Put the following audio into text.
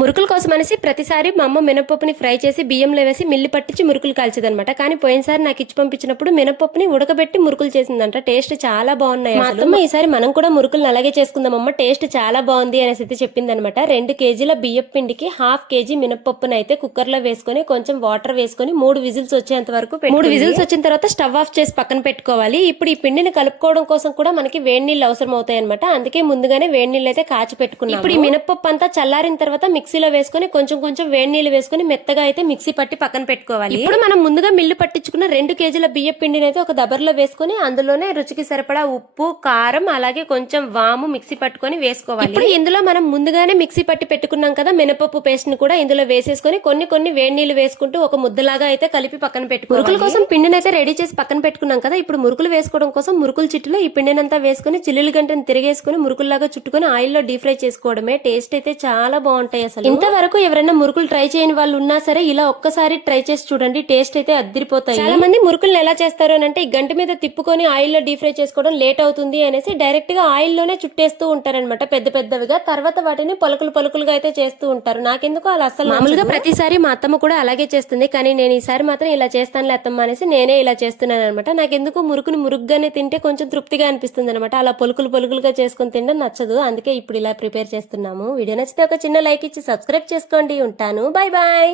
మురుకుల కోసం అనేసి ప్రతిసారి మా అమ్మ మినపప్పుని ఫ్రై చేసి బియ్యంలో వేసి మిల్లి పట్టించి మురుకులు కాల్చేదనమాట. కానీ పోయినసారి నాకు ఇచ్చి పంపించినప్పుడు మినపప్పుని ఉడకబెట్టి మురుకులు చేసిందంట. టేస్ట్ చాలా బాగున్నాయి. మా అత్తమ్మ ఈసారి మనం కూడా మురుకులు అలాగే చేసుకుందామమ్మ, టేస్ట్ చాలా బాగుంది అనేసి అయితే చెప్పిందనమాట. 2 కేజీల బియ్యపు పిండికి 1/2 కేజీ మినపప్పును అయితే కుక్కర్ లో వేసుకొని కొంచెం వాటర్ వేసుకొని 3 విజిల్స్ వచ్చేంత వరకు 3 విజిల్స్ వచ్చిన తర్వాత స్టవ్ ఆఫ్ చేసి పక్కన పెట్టుకోవాలి. ఇప్పుడు ఈ పిండిని కలుపుకోవడం కోసం కూడా మనకి వేడి నీళ్ళు అవసరం అవుతాయి అనమాట. అందుకే ముందుగానే వేడి నీళ్ళు అయితే కాచి పెట్టుకున్నాం. ఇప్పుడు ఈ మినపప్పు అంతా చల్లారిన తర్వాత మిక్సీలో వేసుకొని కొంచెం కొంచెం వేడి నీళ్ళు వేసుకొని మెత్తగా అయితే మిక్సీ పట్టి పక్కన పెట్టుకోవాలి. ఇప్పుడు మనం ముందుగా మిల్లు పట్టించుకున్న 2 కేజీల బియ్య పిండిని అయితే ఒక దబర్లో వేసుకొని అందులోనే రుచికి సరిపడా ఉప్పు, కారం, అలాగే కొంచెం వాము మిక్సీ పట్టుకొని వేసుకోవాలి. ఇప్పుడు ఇందులో మనం ముందుగానే మిక్సీ పట్టి పెట్టుకున్నాం కదా మినపప్పు పేస్ట్ ని కూడా ఇందులో వేసేసుకొని కొన్ని వేడి నీళ్లు వేసుకుంటూ ఒక ముద్దలాగా అయితే కలిపి పక్కన పెట్టుకోవాలి. మురుకుల కోసం పిండిని అయితే రెడీ చేసి పక్కన పెట్టుకున్నాం కదా. ఇప్పుడు మురుకులు వేసుకోవడం కోసం మురుకుల చిట్టులో ఈ పిండినంతా వేసుకొని చిల్లులు గంటను తిరిగేసుకుని మురుకుల్లాగా చుట్టుకొని ఆయిల్లో డీప్ ఫ్రై చేసుకోవడమే. టేస్ట్ అయితే చాలా బాగుంటాయి. అసలు ఇంతవరకు ఎవరైనా మురుకులు ట్రై చేయని వాళ్ళు ఉన్నా సరే ఇలా ఒక్కసారి ట్రై చేసి చూడండి, టేస్ట్ అయితే అద్దరిపోతాయి. చాలా మంది మురుకులను ఎలా చేస్తారు అని అంటే ఈ గంట మీద తిప్పుకొని ఆయిల్లో డీప్ ఫ్రై చేసుకోవడం లేట్ అవుతుంది అనేసి డైరెక్ట్ గా ఆయిల్ లోనే చుట్టేస్తూ ఉంటారనమాట పెద్దవిగా. తర్వాత వాటిని పలుకులుగా అయితే చేస్తూ ఉంటారు. నాకెందుకు అలా అసలు మామూలుగా ప్రతిసారి మా అత్తమ్మ కూడా అలాగే చేస్తుంది, కానీ నేను ఈసారి మాత్రం ఇలా చేస్తానులే అత్తమ్మ అనేసి నేనే ఇలా చేస్తున్నాను అనమాట. నాకెందుకు మురుకుని మురుగ్గానే తింటే కొంచెం తృప్తిగా అనిపిస్తుంది అనమాట. అలా పలుకులుగా చేసుకుని తినడం నచ్చదు. అందుకే ఇప్పుడు ఇలా ప్రిపేర్ చేస్తున్నాము. వీడియో నచ్చితే ఒక చిన్న లైక్ ఇచ్చి సబ్స్క్రైబ్ చేసుకోండి. ఉంటాను, బాయ్ బాయ్.